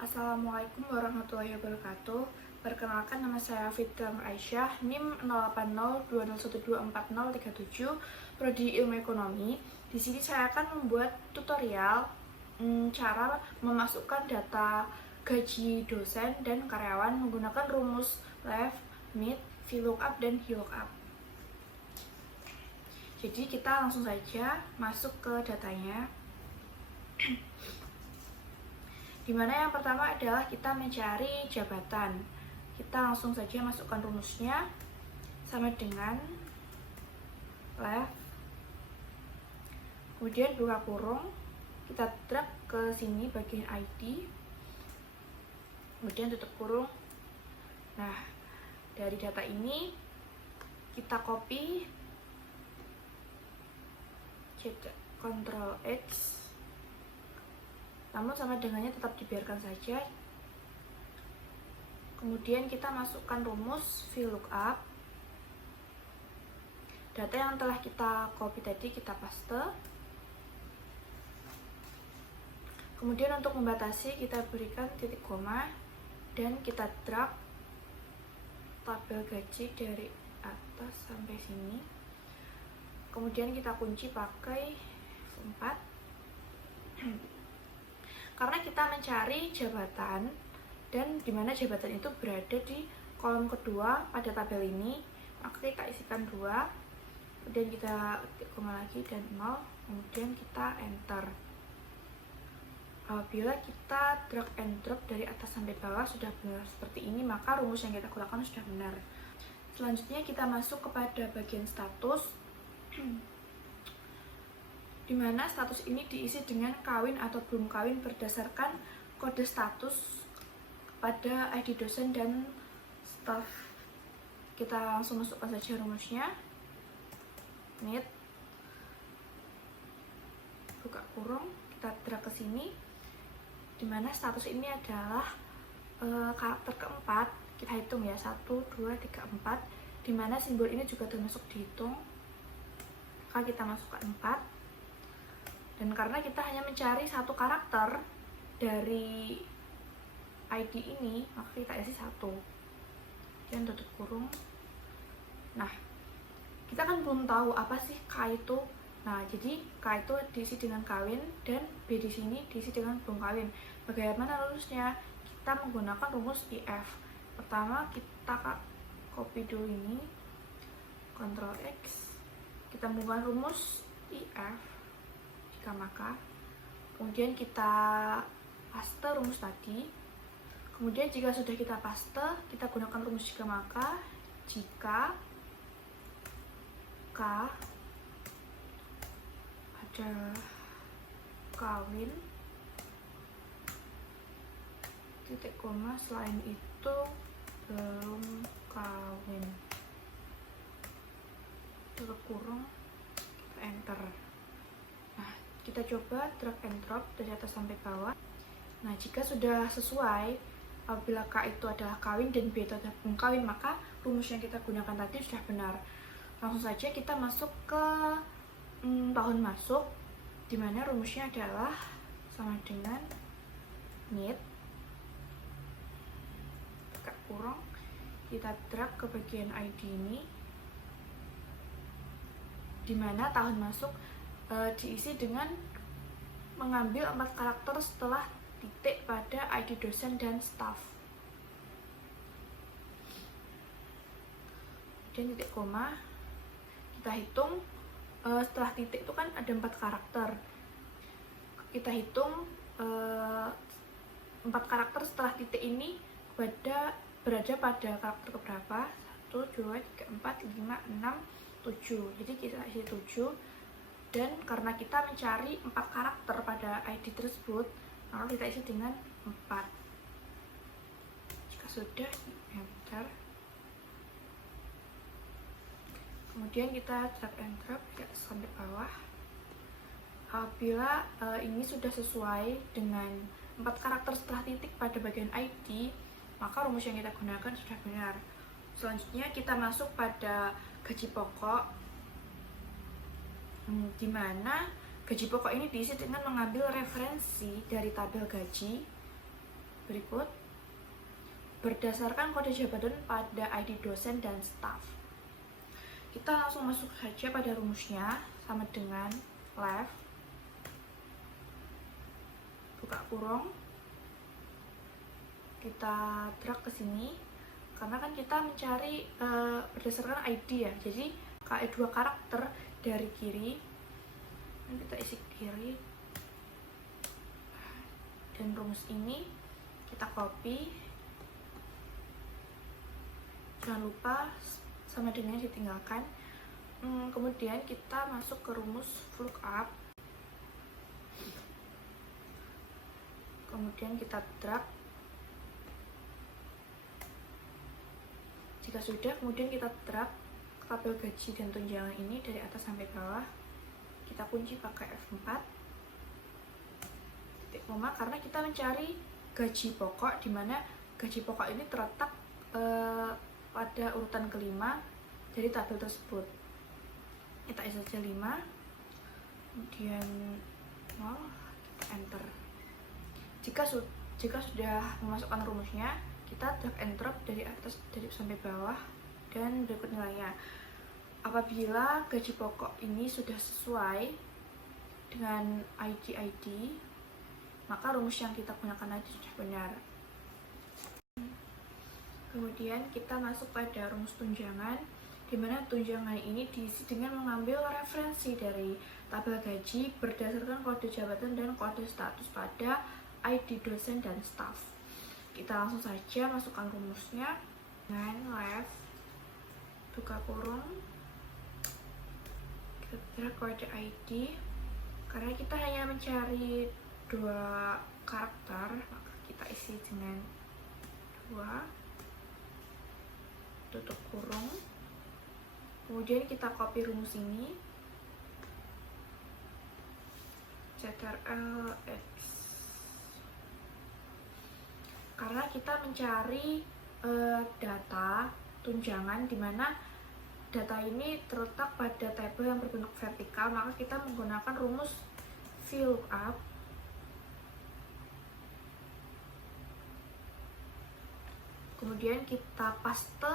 Assalamualaikum warahmatullahi wabarakatuh. Perkenalkan, nama saya Fitri Aisyah, NIM 08020124037, Prodi Ilmu Ekonomi. Di sini saya akan membuat tutorial cara memasukkan data gaji dosen dan karyawan menggunakan rumus left, mid, VLOOKUP, dan HLOOKUP. Jadi kita langsung saja masuk ke datanya. Dimana yang pertama adalah kita mencari jabatan. Kita langsung saja masukkan rumusnya sama dengan left, kemudian buka kurung, kita drag ke sini bagian ID, kemudian tutup kurung. Nah, dari data ini kita copy, Ctrl X, namun sama dengannya tetap dibiarkan saja. Kemudian kita masukkan rumus VLOOKUP. Data yang telah kita copy tadi kita paste. Kemudian untuk membatasi kita berikan titik koma dan kita drag tabel gaji dari atas sampai sini. Kemudian kita kunci pakai F4. Karena kita mencari jabatan dan dimana jabatan itu berada di kolom kedua pada tabel ini, maka kita isikan 2, kemudian kita ketik koma lagi dan 0, kemudian kita enter. Apabila kita drag and drop dari atas sampai bawah sudah benar seperti ini, maka rumus yang kita gunakan sudah benar. Selanjutnya kita masuk kepada bagian status, di mana status ini diisi dengan kawin atau belum kawin berdasarkan kode status pada ID dosen dan staff. Kita langsung masukkan saja rumusnya. Mid, buka kurung, kita drag ke sini, di mana status ini adalah karakter keempat. Kita hitung ya, 1, 2, 3, 4, di mana simbol ini juga termasuk dihitung. Maka kita masukkan 4. Dan karena kita hanya mencari satu karakter dari ID ini, maka kita isi 1. Dan tutup kurung. Nah, kita kan belum tahu apa sih K itu. Nah, jadi K itu diisi dengan kawin dan B di sini diisi dengan belum kawin. Bagaimana rumusnya? Kita menggunakan rumus IF. Pertama kita copy dulu ini, Ctrl X. Kita menggunakan rumus IF. Jika maka, kemudian kita paste rumus tadi. Kemudian jika sudah kita paste, kita gunakan rumus jika maka. Jika K ada kawin, titik koma, selain itu belum kawin, tutup kurung, kita enter. Nah, kita coba drag and drop dari atas sampai bawah. Nah, jika sudah sesuai, apabila K itu adalah kawin dan B itu adalah belum kawin, maka rumus yang kita gunakan tadi sudah benar. Langsung saja kita masuk ke tahun masuk, dimana rumusnya adalah sama dengan mid, buka kurung, kita drag ke bagian ID ini, dimana tahun masuk diisi dengan mengambil 4 karakter setelah titik pada ID dosen dan staff. Dan titik koma, kita hitung setelah titik itu kan ada 4 karakter. Kita hitung 4 karakter setelah titik ini berada pada karakter keberapa? 1, 2, 3, 4, 5, 6, 7. Jadi kita isi 7. Dan karena kita mencari 4 karakter pada ID tersebut, maka kita isi dengan 4. Jika sudah, enter. Kemudian kita drag and drop ke sampai bawah. Apabila ini sudah sesuai dengan 4 karakter setelah titik pada bagian ID, maka rumus yang kita gunakan sudah benar. Selanjutnya kita masuk pada gaji pokok, di mana gaji pokok ini diisi dengan mengambil referensi dari tabel gaji berikut. Berdasarkan kode jabatan pada ID dosen dan staf. Kita langsung masuk saja pada rumusnya, sama dengan left, buka kurung, kita drag ke sini, karena kan kita mencari berdasarkan ID ya, jadi dua karakter dari kiri, ini kita isi kiri, dan rumus ini kita copy, jangan lupa sama dengan ditinggalkan. Kemudian kita masuk ke rumus lookup, kemudian kita drag. Jika sudah, kemudian kita drag tabel gaji dan tunjangan ini dari atas sampai bawah, kita kunci pakai F4, titik koma, karena kita mencari gaji pokok, dimana gaji pokok ini terletak pada urutan kelima dari tabel tersebut. Kita isi saja 5, kemudian 0, kita enter. Jika sudah memasukkan rumusnya, kita drag and drop dari atas sampai bawah dan berikut nilainya. Apabila gaji pokok ini sudah sesuai dengan ID, maka rumus yang kita gunakan tadi sudah benar. Kemudian kita masuk pada rumus tunjangan, di mana tunjangan ini diisi dengan mengambil referensi dari tabel gaji berdasarkan kode jabatan dan kode status pada ID dosen dan staf. Kita langsung saja masukkan rumusnya dengan left, buka kurung, kita drag kode ID, karena kita hanya mencari 2 karakter, maka kita isi dengan 2, tutup kurung, kemudian kita copy rumus ini, CTRL X, karena kita mencari data tunjangan, dimana data ini terletak pada tabel yang berbentuk vertikal, maka kita menggunakan rumus VLOOKUP. Kemudian kita paste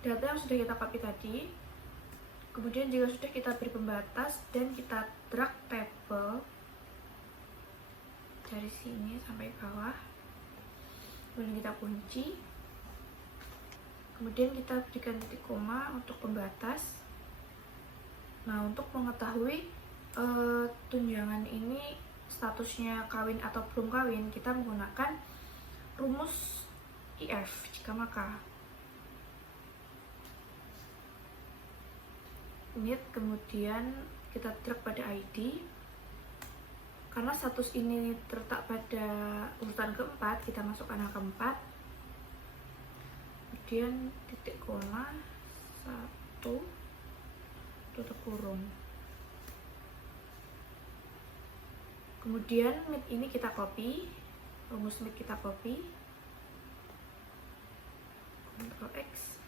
data yang sudah kita copy tadi. Kemudian jika sudah, kita beri pembatas dan kita drag tabel dari sini sampai bawah. Kemudian kita kunci. Kemudian kita berikan titik koma untuk pembatas. Nah, untuk mengetahui tunjangan ini statusnya kawin atau belum kawin, kita menggunakan rumus IF jika maka. Kemudian kita drag pada ID, karena status ini terletak pada urutan keempat, kita masukkan angka 4, kemudian titik koma 1, tutup kurung, kemudian mid ini kita copy, rumus mid kita copy, Ctrl X,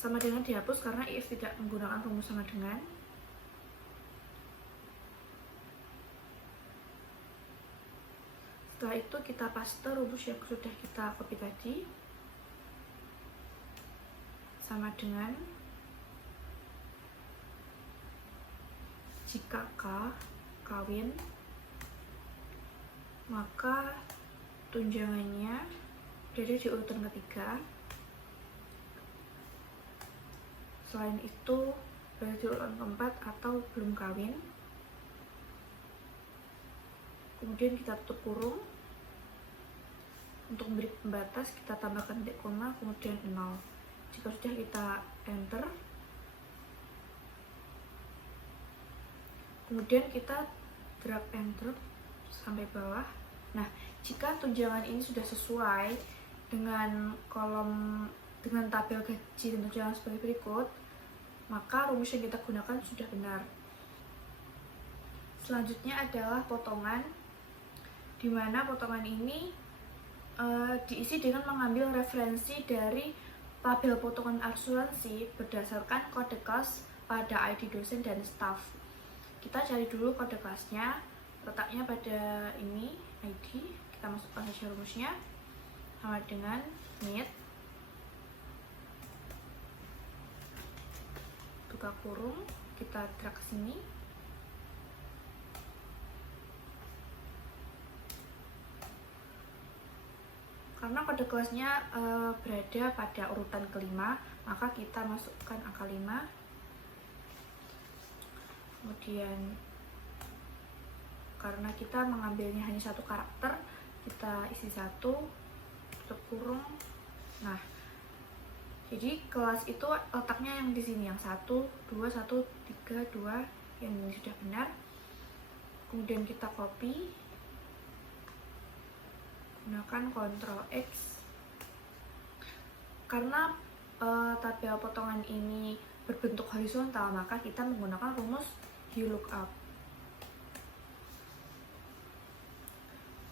sama dengan dihapus karena if tidak menggunakan rumus sama dengan. Setelah itu kita paste rumus yang sudah kita copy tadi, sama dengan jika K kawin, maka tunjangannya berada di urutan ketiga. Selain itu berada di urutan keempat atau belum kawin. Kemudian kita tutup kurung. Untuk memberi pembatas, kita tambahkan titik koma, kemudian 0. Jika sudah, kita enter. Kemudian kita drag and drop sampai bawah. Nah, jika tunjangan ini sudah sesuai dengan dengan tabel gaji dan tunjangan sebagai berikut, maka rumus yang kita gunakan sudah benar. Selanjutnya adalah potongan, di mana potongan ini diisi dengan mengambil referensi dari tabel potongan asuransi berdasarkan kode kelas pada ID dosen dan staf. Kita cari dulu kode kelasnya, letaknya pada ini ID, kita masukkan saja rumusnya, sama dengan NIT buka kurung, kita drag ke sini. Karena kode kelasnya berada pada urutan kelima, maka kita masukkan angka 5. Kemudian karena kita mengambilnya hanya satu karakter, kita isi 1, tutup kurung. Nah, jadi kelas itu letaknya yang di sini, yang 1, 2, 1, 3, 2, yang ini sudah benar. Kemudian kita copy, gunakan Ctrl X. Karena tabel potongan ini berbentuk horizontal, maka kita menggunakan rumus VLOOKUP.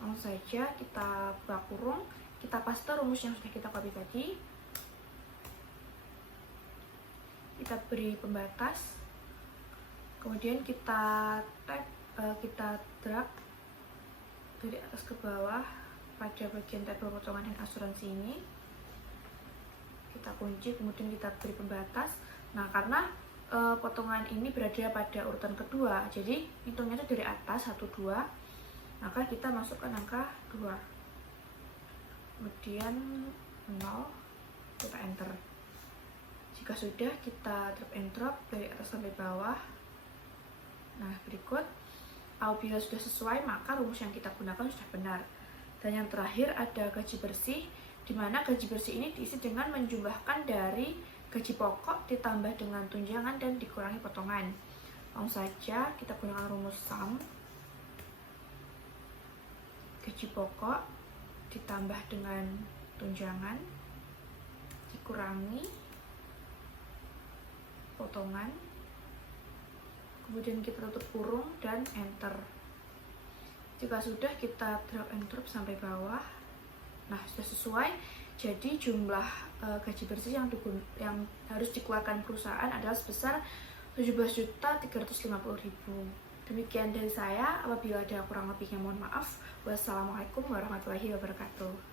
Langsung saja kita buka kurung, kita paste rumus yang sudah kita copy tadi. Kita beri pembatas, kemudian kita drag dari atas ke bawah pada bagian tabel potongan dan asuransi ini. Kita kunci, kemudian kita beri pembatas. Nah, karena potongan ini berada pada urutan kedua, jadi hitungnya itu dari atas 1, 2, maka kita masukkan angka 2, kemudian 0, kita enter. Jika sudah, kita drag and drop dari atas sampai bawah. Nah, berikut apabila sudah sesuai, maka rumus yang kita gunakan sudah benar. Dan yang terakhir ada gaji bersih, di mana gaji bersih ini diisi dengan menjumlahkan dari gaji pokok ditambah dengan tunjangan dan dikurangi potongan. Langsung saja kita gunakan rumus sum. Gaji pokok ditambah dengan tunjangan dikurangi potongan, kemudian kita tutup kurung dan enter. Jika sudah, kita drag and drop sampai bawah. Nah, sudah sesuai. Jadi jumlah gaji bersih yang harus dikeluarkan perusahaan adalah sebesar 17.350.000. Demikian dari saya. Apabila ada kurang lebihnya mohon maaf. Wassalamualaikum warahmatullahi wabarakatuh.